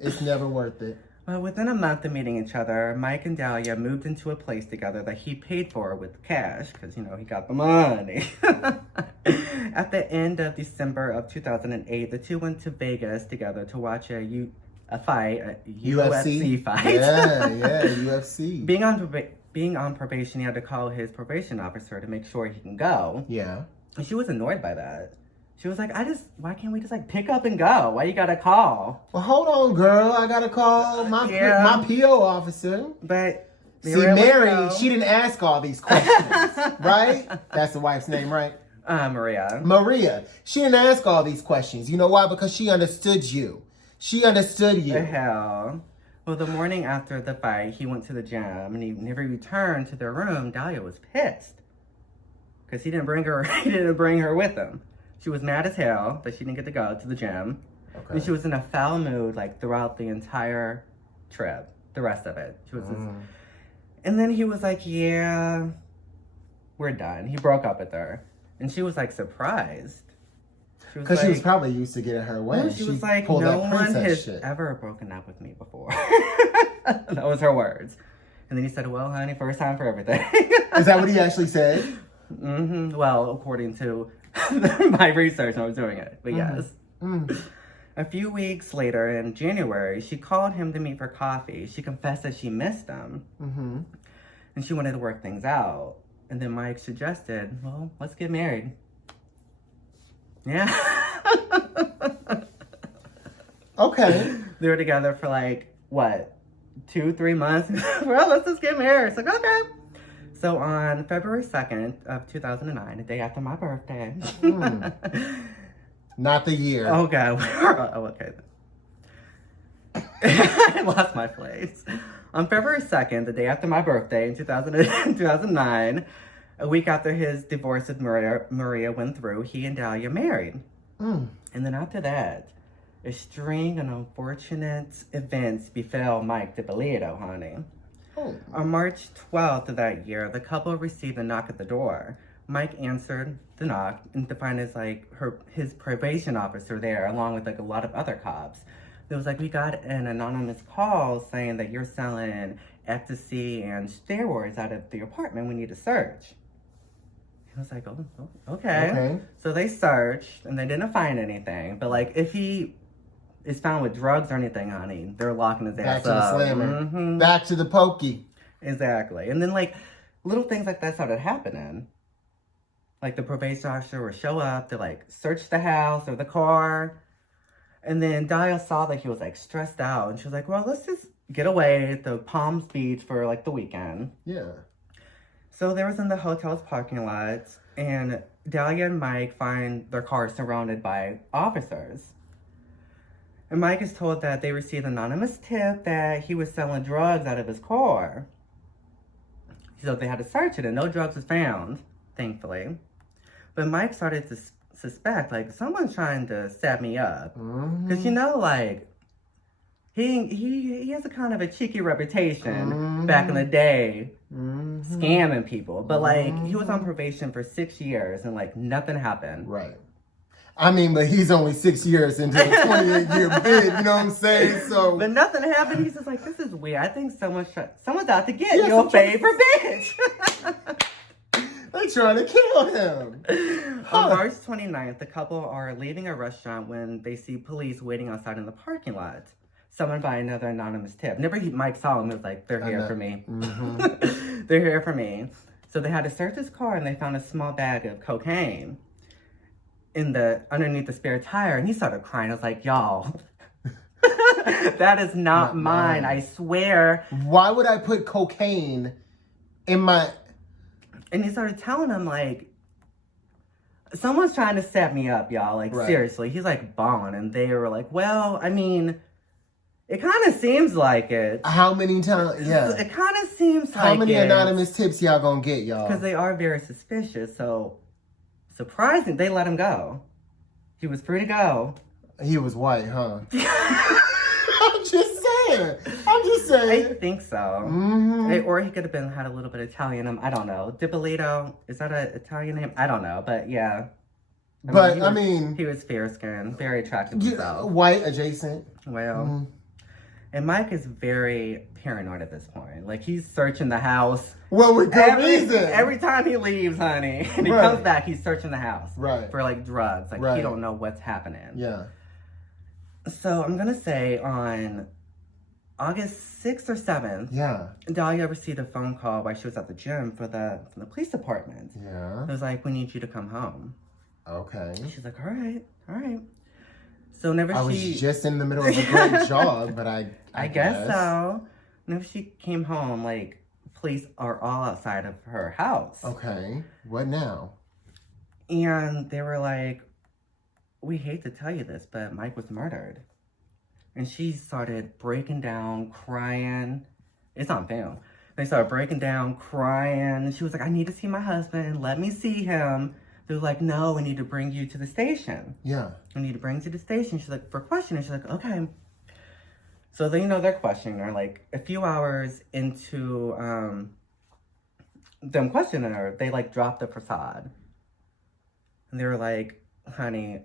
It's never worth it. Well, within a month of meeting each other, Mike and Dahlia moved into a place together that he paid for with cash because, he got the money. At the end of December of 2008, the two went to Vegas together to watch a UFC fight. Yeah, UFC. Being on probation, he had to call his probation officer to make sure he can go. Yeah. And she was annoyed by that. She was like, why can't we just pick up and go? Why you gotta call? Well, hold on, girl. I gotta call my PO officer. But see, Mary, she didn't ask all these questions, right? That's the wife's name, right? Maria. She didn't ask all these questions. You know why? Because she understood you. The hell. Well, the morning after the fight, he went to the gym, and he never returned to their room. Dahlia was pissed because he didn't bring her with him. She was mad as hell that she didn't get to go to the gym, and she was in a foul mood throughout the entire trip. The rest of it, she was. And then he was like, "Yeah, we're done." He broke up with her, and she was surprised. Because she was probably used to getting her way. She was like, no one has ever broken up with me before. That was her words. And then he said, well, honey, first time for everything. Is that what he actually said? Well, according to my research, I was doing it. But yes. A few weeks later, in January, she called him to meet for coffee. She confessed that she missed him. And she wanted to work things out. And then Mike suggested, well, let's get married. Yeah. Okay. They were together for 2-3 months. Well, let's just get married. It's like, okay. So on February 2nd of 2009, the day after my birthday. Not the year. Okay. Okay. I lost my place. On February 2nd, the day after my birthday in 2009, a week after his divorce with Maria went through, he and Dahlia married. And then after that, a string of unfortunate events befell Mike Dippolito, honey. On March 12th of that year, the couple received a knock at the door. Mike answered the knock and to find his probation officer there, along with a lot of other cops. It was we got an anonymous call saying that you're selling ecstasy and steroids out of the apartment. We need to search. I was like, oh, okay. So they searched, and they didn't find anything. But, if he is found with drugs or anything, honey, they're locking his ass up. Back to the slammer. Back to the pokey. Exactly. And then, like, little things like that started happening. Like, the probation officer would show up to, like, search the house or the car. And then Dahlia saw that he was, like, stressed out. And she was like, well, let's just get away to Palms Beach for, like, the weekend. Yeah. So they was in the hotel's parking lot. And Dahlia and Mike find their car surrounded by officers. And Mike is told that they received an anonymous tip that he was selling drugs out of his car. So they had to search it, and no drugs was found, thankfully. But Mike started to suspect, like, someone's trying to set me up. Because, you know, like, he has a kind of a cheeky reputation back in the day, scamming people. But, like, he was on probation for 6 years, and, like, nothing happened. Right. I mean, but he's only 6 years into a 28-year bid, you know what I'm saying? So, but nothing happened. He's just like, this is weird. I think someone's out to get your favorite bitch. They trying to kill him. On March 29th, the couple are leaving a restaurant when they see police waiting outside in the parking lot, summoned by another anonymous tip. Mike saw him. He was like, they're here for me. They're here for me. So they had to search his car, and they found a small bag of cocaine underneath the spare tire, and he started crying. I was like, y'all, that is not mine. I swear. Why would I put cocaine in my... And he started telling him, like, someone's trying to set me up, y'all. Like, seriously. He's, like, bawling. And they were like, well, I mean, it kind of seems like it. How many times? Yeah. It kind of seems like it. How many anonymous tips y'all gonna get, y'all? Because they are very suspicious. So, surprising, they let him go. He was free to go. He was white, huh? I'm just saying. I think so. Or he could have had a little bit of Italian in him. I don't know. Dippolito, is that an Italian name? I don't know, but yeah. I mean, he was fair skinned, very attractive himself. White adjacent. Well, and Mike is very paranoid at this point. Like, he's searching the house. Well, with good reason. Every time he leaves, honey, and he comes back, he's searching the house. Right. For, like, drugs. Like, he don't know what's happening. Yeah. So, I'm going to say on August 6th or 7th, Dahlia received a phone call while she was at the gym from the police department. Yeah. It was like, we need you to come home. Okay. She's like, all right. So whenever I was just in the middle of a great jog, but I guess so. Whenever she came home, like, police are all outside of her house. Okay. What now? And they were like, we hate to tell you this, but Mike was murdered. And she started breaking down, crying. It's on film. They started breaking down, crying. She was like, I need to see my husband. Let me see him. They were like, no, we need to bring you to the station. Yeah. We need to bring you to the station. She's like, for questioning. She's like, okay. So then, they're questioning her. Like, a few hours into them questioning her, they, like, dropped the facade. And they were like, honey,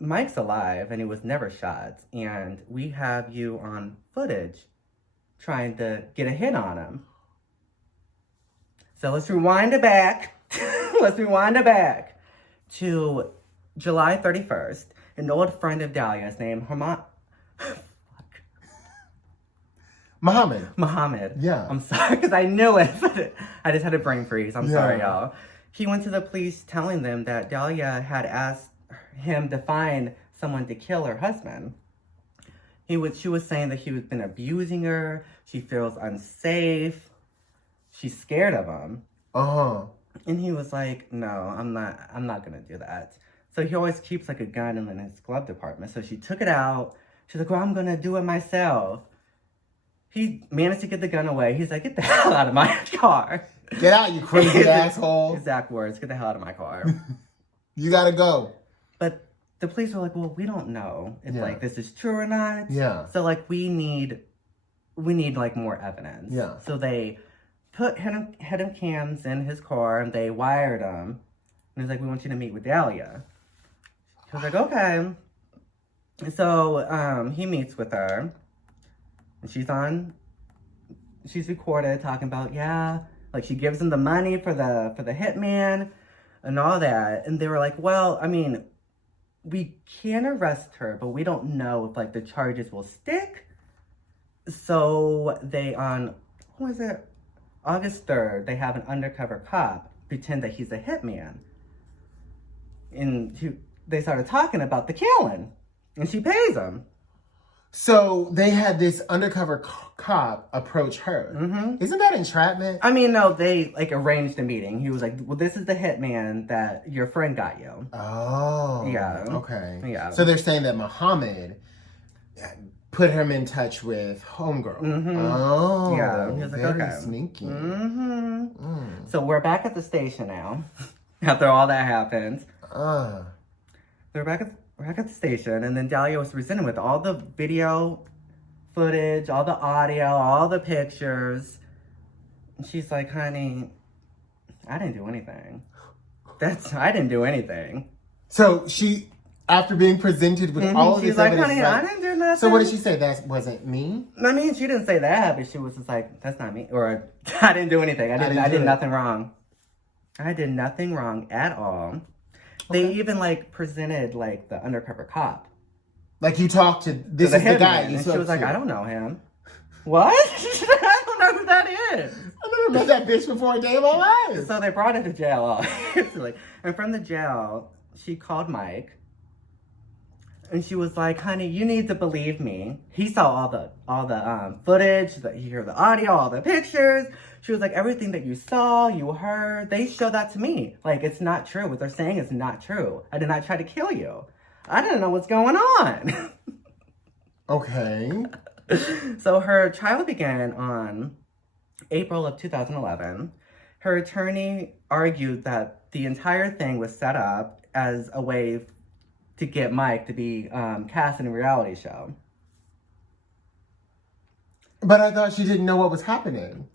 Mike's alive and he was never shot. And we have you on footage trying to get a hit on him. So let's rewind it back. To July 31st. An old friend of Dahlia's named Muhammad. Yeah. I'm sorry, because I knew it, but I just had a brain freeze. I'm sorry, y'all. He went to the police telling them that Dahlia had asked him to find someone to kill her husband. She was saying that he was been abusing her. She feels unsafe. She's scared of him. And he was like, no, I'm not gonna do that. So he always keeps, like, a gun in his glove compartment. So she took it out. She's like, well, I'm gonna do it myself. He managed to get the gun away. He's like, get the hell out of my car. Get out, you crazy asshole. Exact words, get the hell out of my car. You gotta go. But the police were like, well, we don't know if, like, this is true or not. Yeah. So, like, we need, like, more evidence. Yeah. So they put hidden cams in his car, and they wired them. And he's like, we want you to meet with Dahlia. She was like, okay. So he meets with her. And she's recorded talking about, like, she gives him the money for the hitman and all that. And they were like, well, I mean, we can arrest her, but we don't know if, like, the charges will stick. So they, on what was it? August 3rd, they have an undercover cop pretend that he's a hitman. And they started talking about the killing. And she pays him. So they had this undercover cop approach her. Mm-hmm. Isn't that entrapment? I mean, no, they like arranged a meeting. He was like, well, this is the hitman that your friend got you. Oh. Yeah. Okay. Yeah. So they're saying that Muhammad put him in touch with Homegirl. Mm-hmm. Oh. Yeah. He was like, very okay. sneaky. Mm-hmm. So we're back at the station now. After all that happened. They're back at the station, and then Dahlia was presented with all the video footage, all the audio, all the pictures. And she's like, honey, I didn't do anything. I didn't do anything. So she, after being presented with all of this evidence, honey, I didn't do nothing. So what did she say? That wasn't me? I mean, she didn't say that, but she was just like, that's not me. Or, I didn't do anything. I did nothing wrong. I did nothing wrong at all. They even, like, presented, like, the undercover cop. Like, you talked to, this is the guy. And she was like, I don't know him. What? I don't know who that is. I never met that bitch before a day of my life. So they brought her to jail. And from the jail, she called Mike. And she was like, honey, you need to believe me. He saw all the footage, he heard the audio, all the pictures. She was like, everything that you saw, you heard, they show that to me. Like, it's not true. What they're saying is not true. I did not try to kill you. I didn't know what's going on. Okay. So her trial began on April of 2011. Her attorney argued that the entire thing was set up as a way to get Mike to be cast in a reality show. But I thought she didn't know what was happening.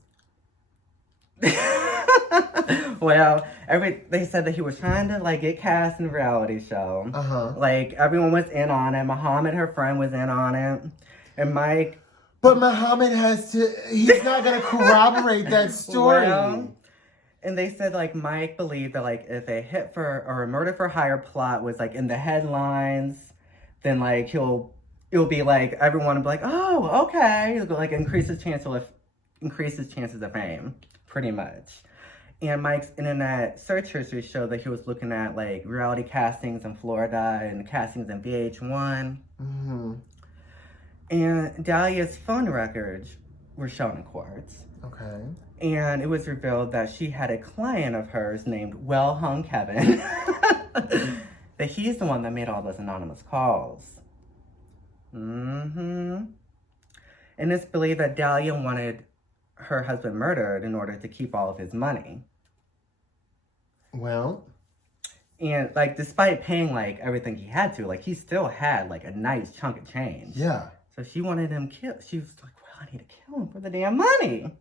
Well, they said that he was trying to like get cast in a reality show. Like everyone was in on it. Muhammad, her friend, was in on it, and Mike. But Muhammad he's not gonna corroborate that story. Well, and they said like Mike believed that like if a hit for or a murder for hire plot was like in the headlines, then like it'll be like everyone will be like, oh, okay, it'll like increase his chances of fame, pretty much. And Mike's internet search history showed that he was looking at like reality castings in Florida and castings in VH1. Mm-hmm. And Dahlia's phone records were shown in court. Okay. And it was revealed that she had a client of hers named Well Hung Kevin. That he's the one that made all those anonymous calls. Mm-hmm. And it's believed that Dahlia wanted her husband murdered in order to keep all of his money. Well. And, like, despite paying, like, everything he had to, like, he still had, like, a nice chunk of change. Yeah. So she wanted him killed. She was like, well, I need to kill him for the damn money.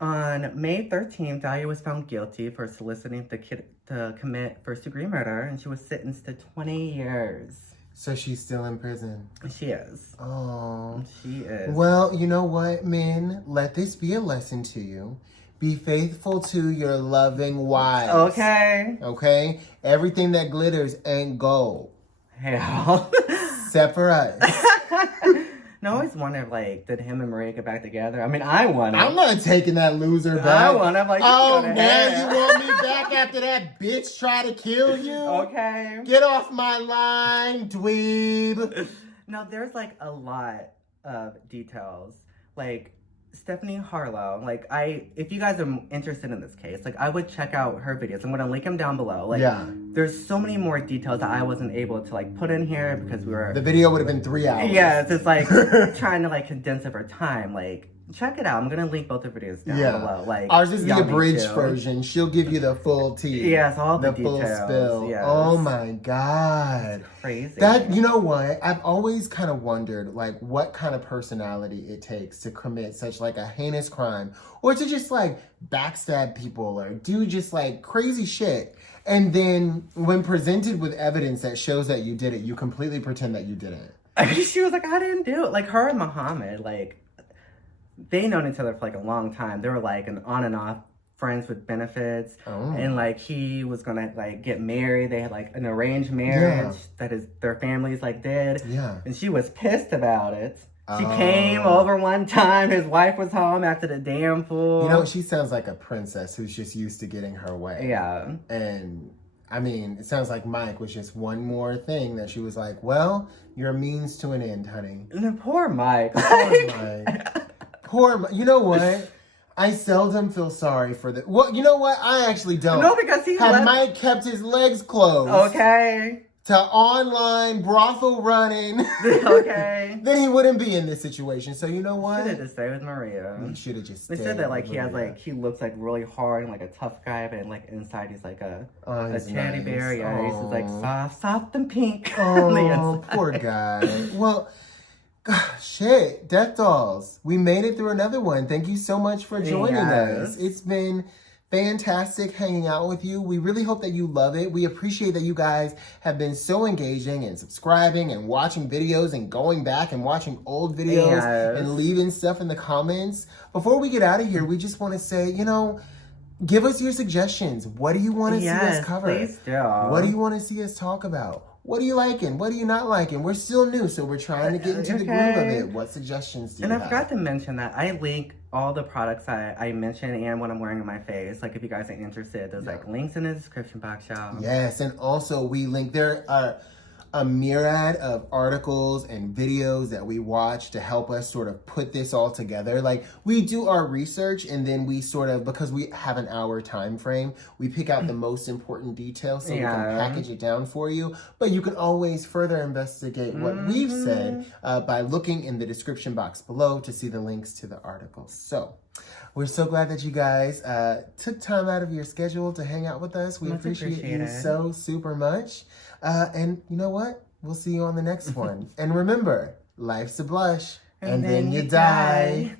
On May 13th, Dahlia was found guilty for soliciting the kid to commit first-degree murder, and she was sentenced to 20 years. So she's still in prison? She is. Oh. She is. Well, you know what, men? Let this be a lesson to you. Be faithful to your loving wives. Okay. Okay? Everything that glitters ain't gold. Hell. Except for us. No, I always wondered, like, did him and Maria get back together? I mean, I wonder. I'm not taking that loser back. I wonder. I'm like, oh, now you want me back after that bitch tried to kill you? Okay. Get off my line, dweeb. Now, there's, like, a lot of details. Like, Stephine Harlowe, like, if you guys are interested in this case, like, I would check out her videos. I'm going to link them down below. Like, yeah. There's so many more details that I wasn't able to, like, put in here because we were... The video would have been 3 hours. Yeah, it's just, like, trying to, like, condense over time. Like, check it out. I'm going to link both the videos down below. Like, ours is the abridged version. She'll give you the full tea. Yes, all the full details. spill. Yes. Oh, my God. Crazy. You know what? I've always kind of wondered, like, what kind of personality it takes to commit such, like, a heinous crime. Or to just, like, backstab people or do just, like, crazy shit. And then when presented with evidence that shows that you did it, you completely pretend that you didn't. She was like, I didn't do it. Like, her and Muhammad, like, they known each other for, like, a long time. They were, like, an on and off friends with benefits. Oh. And, like, he was gonna, like, get married. They had, like, an arranged marriage that their families, like, did. Yeah. And she was pissed about it. She came over one time. His wife was home after the damn fool. You know, she sounds like a princess who's just used to getting her way. Yeah. And, I mean, it sounds like Mike was just one more thing that she was like, well, you're a means to an end, honey. And poor Mike. Poor Mike. Poor Mike. You know what? I seldom feel sorry for the... Well, you know what? I actually don't. No, because he Had Mike kept his legs closed... Okay. ...to online brothel running... Okay. ...then he wouldn't be in this situation. So you know what? Should have just stayed with Maria. He should have just They stayed said that, like, with he has, Maria. like, he looks, like, really hard and, like, a tough guy, but, like, inside he's, like, a teddy nice. bear. Yeah, he's just, like, soft and pink. Oh, poor guy. Well... Shit, Death Dolls. We made it through another one. Thank you so much for joining us. It's been fantastic hanging out with you. We really hope that you love it. We appreciate that you guys have been so engaging and subscribing and watching videos and going back and watching old videos and leaving stuff in the comments. Before we get out of here, we just want to say, you know, give us your suggestions. What do you want to see us cover? Please do. What do you want to see us talk about? What are you liking? What are you not liking? We're still new, so we're trying to get into the groove of it. What suggestions do you have? And I forgot to mention that I link all the products I mentioned and what I'm wearing on my face. Like, if you guys are interested, there's, like, links in the description box, y'all. Yes, and also we link, there are a myriad of articles and videos that we watch to help us sort of put this all together. Like, we do our research and then we sort of, because we have an hour time frame, we pick out the most important details so we can package it down for you. But you can always further investigate what we've said by looking in the description box below to see the links to the articles. So we're so glad that you guys took time out of your schedule to hang out with us. We appreciate you so super much. And you know what? We'll see you on the next one. And remember, life's a blush, and then you die.